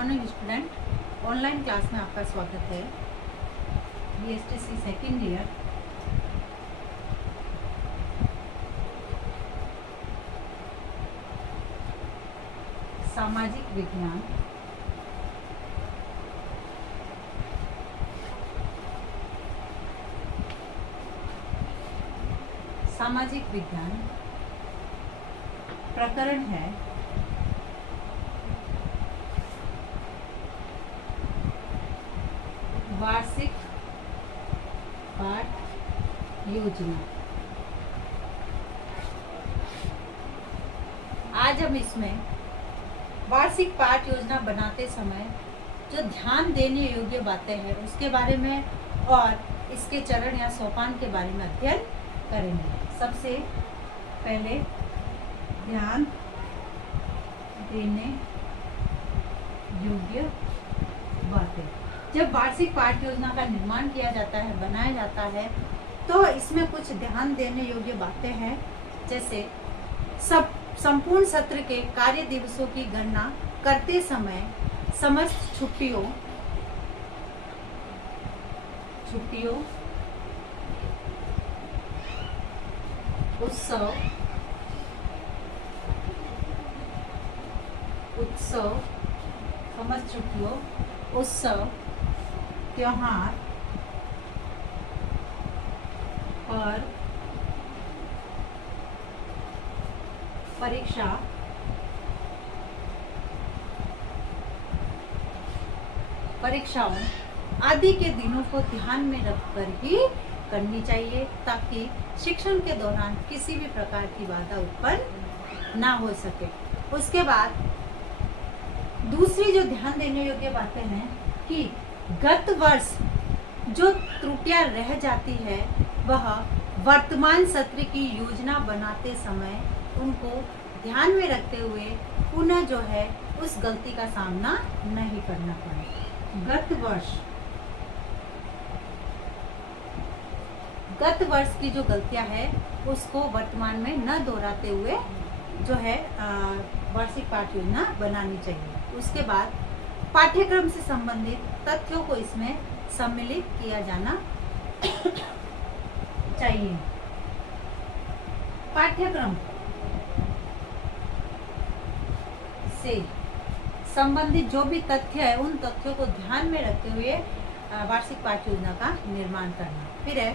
Morning student, online class में आपका स्वागत है। BSTC सेकेंड ईयर सामाजिक विज्ञान प्रकरण है वार्षिक पाठ योजना। आज हम इसमें वार्षिक पाठ योजना बनाते समय जो ध्यान देने योग्य बातें हैं उसके बारे में और इसके चरण या सोपान के बारे में अध्ययन करेंगे। सबसे पहले ध्यान देने योग्य बातें। जब वार्षिक पाठ योजना का निर्माण किया जाता है, बनाया जाता है, तो इसमें कुछ ध्यान देने योग्य बातें हैं। जैसे संपूर्ण सत्र के कार्य दिवसों की गणना करते समय समस्त छुट्टियों, उत्सव, त्योहार और परीक्षाओं आदि के दिनों को ध्यान में रखकर ही करनी चाहिए, ताकि शिक्षण के दौरान किसी भी प्रकार की बाधा उत्पन्न ना हो सके। उसके बाद दूसरी जो ध्यान देने योग्य बातें हैं कि गत वर्ष जो त्रुटियां रह जाती है वह वर्तमान सत्र की योजना बनाते समय उनको ध्यान में रखते हुए पुनः जो है उस गलती का सामना नहीं करना पड़े। गत वर्ष की जो गलतियां हैं उसको वर्तमान में न दोहराते हुए जो है वार्षिक पाठ योजना बनानी चाहिए। उसके बाद पाठ्यक्रम से संबंधित तथ्यों को इसमें सम्मिलित किया जाना चाहिए। पाठ्यक्रम से संबंधित जो भी तथ्य है उन तथ्यों को ध्यान में रखते हुए वार्षिक पाठ योजना का निर्माण करना। फिर है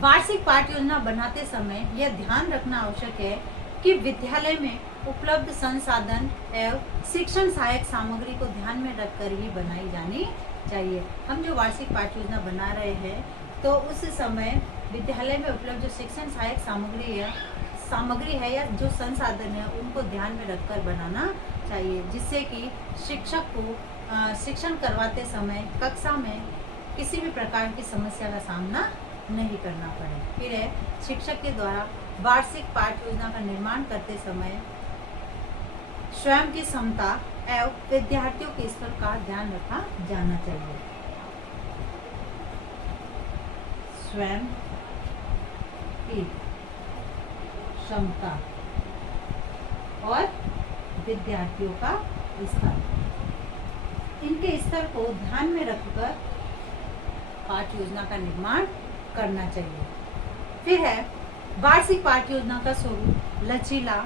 वार्षिक पाठ योजना बनाते समय यह ध्यान रखना आवश्यक है कि विद्यालय में उपलब्ध संसाधन एवं शिक्षण सहायक सामग्री को ध्यान में रखकर ही बनाई जानी चाहिए। हम जो वार्षिक पाठ योजना बना रहे हैं तो उस समय विद्यालय में उपलब्ध जो शिक्षण सहायक सामग्री है या जो संसाधन है उनको ध्यान में रखकर बनाना चाहिए, जिससे कि शिक्षक को शिक्षण करवाते समय कक्षा में किसी भी प्रकार की समस्या का सामना नहीं करना पड़े। फिर है शिक्षक के द्वारा वार्षिक पाठ योजना का निर्माण करते समय स्वयं की क्षमता एवं विद्यार्थियों के स्तर का ध्यान रखा जाना चाहिए। स्वयं की क्षमता और विद्यार्थियों का स्तर, इनके स्तर को ध्यान में रखकर पाठ योजना का निर्माण करना चाहिए। फिर है वार्षिक पाठ योजना का स्वरूप लचीला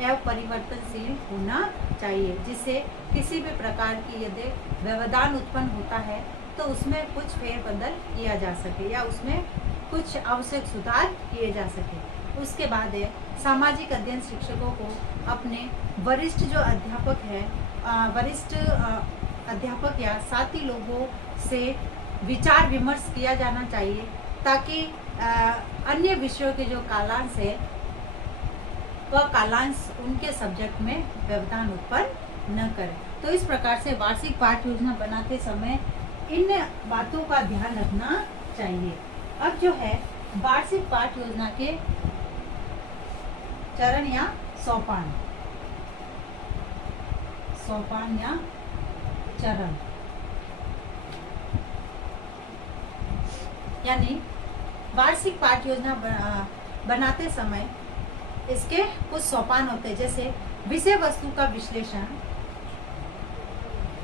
एवं परिवर्तनशील होना चाहिए, जिससे किसी भी प्रकार की यदि व्यवधान उत्पन्न होता है तो उसमें कुछ फेरबदल किया जा सके या उसमें कुछ आवश्यक सुधार किए जा सके। उसके बाद है सामाजिक अध्ययन शिक्षकों को अपने वरिष्ठ जो अध्यापक है वरिष्ठ अध्यापक या साथी लोगों से विचार विमर्श किया जाना चाहिए, ताकि अन्य विषयों के जो कालांश है वह कालांश उनके सब्जेक्ट में व्यवधान उत्पन्न न करे। तो इस प्रकार से वार्षिक पाठ योजना बनाते समय इन बातों का ध्यान रखना चाहिए। अब जो है वार्षिक पाठ योजना के चरण या सोपान या चरण, यानी वार्षिक पाठ योजना बनाते समय इसके कुछ सोपान होते हैं, जैसे विषय वस्तु का विश्लेषण।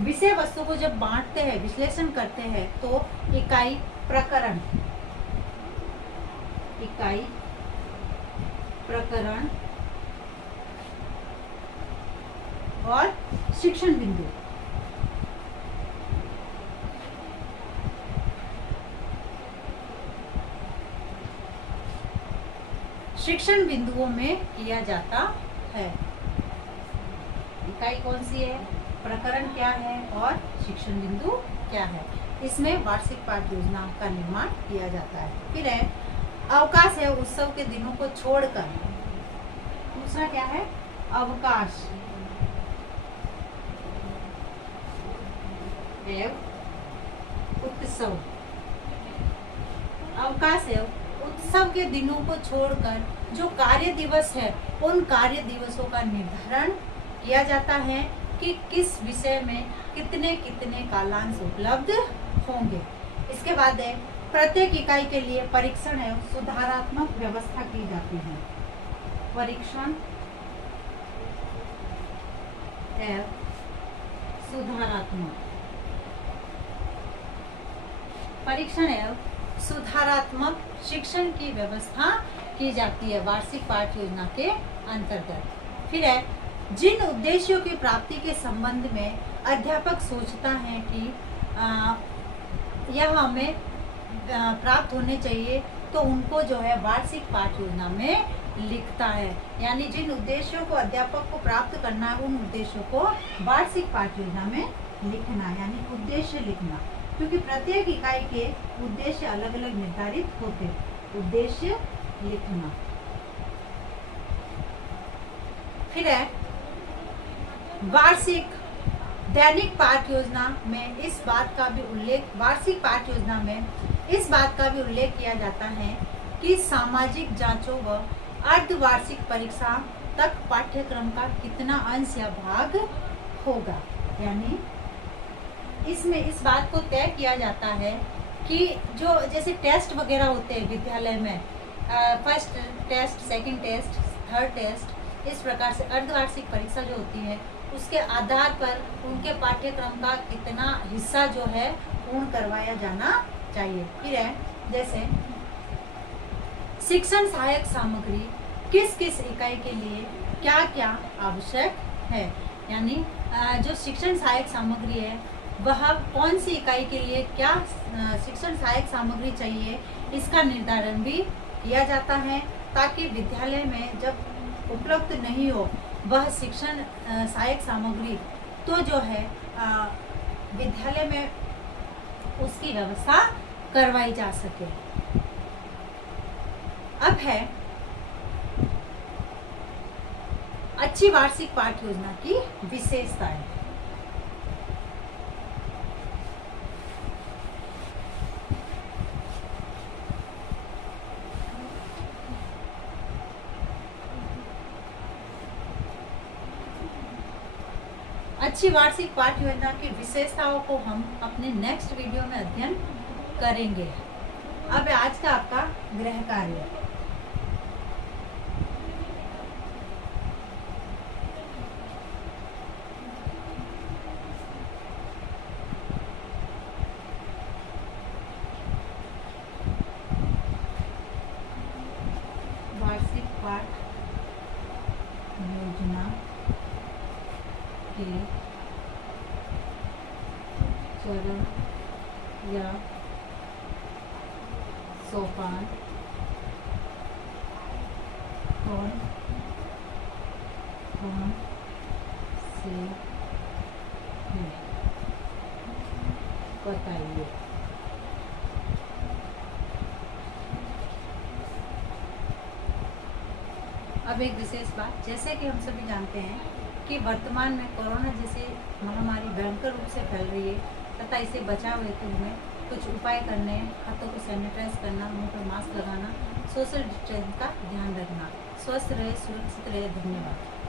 विषय वस्तु को जब बांटते हैं, विश्लेषण करते हैं, तो इकाई प्रकरण, इकाई प्रकरण और शिक्षण बिंदु। शिक्षण बिंदुओं में किया जाता है। इकाई कौन सी है, प्रकरण क्या है और शिक्षण बिंदु क्या है। इसमें वार्षिक पाठ योजना का निर्माण किया जाता है। फिर है अवकाश है, उत्सव के दिनों को छोड़कर। दूसरा क्या है, अवकाश एवं उत्सव। अवकाश है, उत्सव के दिनों को छोड़कर जो कार्य दिवस है, उन कार्य दिवसों का निर्धारण किया जाता है कि किस विषय में कितने कितने कालांश उपलब्ध होंगे। इसके बाद है प्रत्येक इकाई के लिए परीक्षण एवं सुधारात्मक व्यवस्था की जाती है। परीक्षण एवं सुधारात्मक, परीक्षण एवं सुधारात्मक शिक्षण की व्यवस्था की जाती है वार्षिक पाठ योजना के अंतर्गत। फिर है जिन उद्देश्यों की प्राप्ति के संबंध में अध्यापक सोचता है कि यह हमें प्राप्त होने चाहिए, तो उनको जो है वार्षिक पाठ योजना में लिखता है। यानी जिन उद्देश्यों को अध्यापक को प्राप्त करना है, उन उद्देश्यों को वार्षिक पाठ योजना में लिखना, यानी उद्देश्य लिखना, क्योंकि प्रत्येक इकाई के उद्देश्य अलग अलग निर्धारित होते। उद्देश्य लिखना। फिर है वार्षिक दैनिक पाठ योजना में इस बात का भी उल्लेख, वार्षिक पाठ योजना में इस बात का भी उल्लेख किया जाता है कि सामाजिक जांचों व अर्धवार्षिक परीक्षा तक पाठ्यक्रम का कितना अंश या भाग होगा। यानी इसमें इस बात को तय किया जाता है कि जो जैसे टेस्ट वगैरह होते हैं विद्यालय में, first test, second test, third test, इस प्रकार से अर्धवार्षिक परीक्षा जो होती है, उसके आधार पर उनके पाठ्यक्रम का कितना हिस्सा जो है पूर्ण करवाया जाना चाहिए। फिर है जैसे शिक्षण सहायक सामग्री किस किस इकाई के लिए क्या क्या आवश्यक है। यानी जो शिक्षण सहायक सामग्री है, वह कौन सी इकाई के लिए क्या शिक्षण सहायक सामग्री चाहिए, इसका निर्धारण भी किया जाता है, ताकि विद्यालय में जब उपलब्ध नहीं हो वह शिक्षण सहायक सामग्री, तो जो है विद्यालय में उसकी व्यवस्था करवाई जा सके। अब है अच्छी वार्षिक पाठ योजना की विशेषताएं। अच्छी वार्षिक पाठ योजना की विशेषताओं को हम अपने नेक्स्ट वीडियो में अध्ययन करेंगे। अब आज का आपका गृह कार्य। वार्षिक पाठ योजना के चरण या सोपान कौन कौन से हैं, बताइए। अब एक विशेष बात, जैसे कि हम सभी जानते हैं कि वर्तमान में कोरोना जैसी महामारी भयंकर रूप से फैल रही है, तथा इसे बचाव हेतु हमें कुछ उपाय करने, हाथों को सैनिटाइज करना, मुंह पर मास्क लगाना, सोशल डिस्टेंस का ध्यान रखना। स्वस्थ रहे, सुरक्षित रहे। धन्यवाद।